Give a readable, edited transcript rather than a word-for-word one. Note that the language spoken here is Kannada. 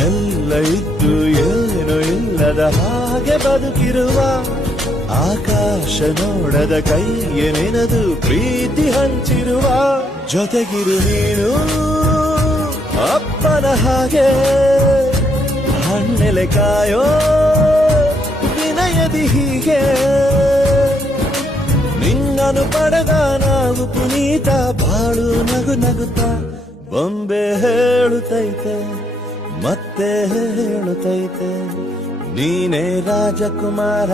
ಎಲ್ಲ ಇದ್ದು ಏನು ಇಲ್ಲದ ಹಾಗೆ ಬದುಕಿರುವ ಆಕಾಶ ನೋಡದ ಕೈಯೇ ನೆನೆದು ಪ್ರೀತಿ ಹಂಚಿರುವ ಜೊತೆಗಿರು ನೀನು ಅಪ್ಪನ ಹಾಗೆ ಹಣ್ಣೆಲೆ ಕಾಯೋ ವಿನಯದಿ ಹೀಗೆ ನಿನ್ನನು ಪಡೆದ ನಾವು ಪುನೀತ ಬಾಳು ನಗು ನಗುತ್ತಾ ಬೊಂಬೆ ಹೇಳುತ್ತೈತೆ ಮತ್ತೆ ಹೇಳುತ್ತೈತೆ ನೀನೇ ರಾಜಕುಮಾರ.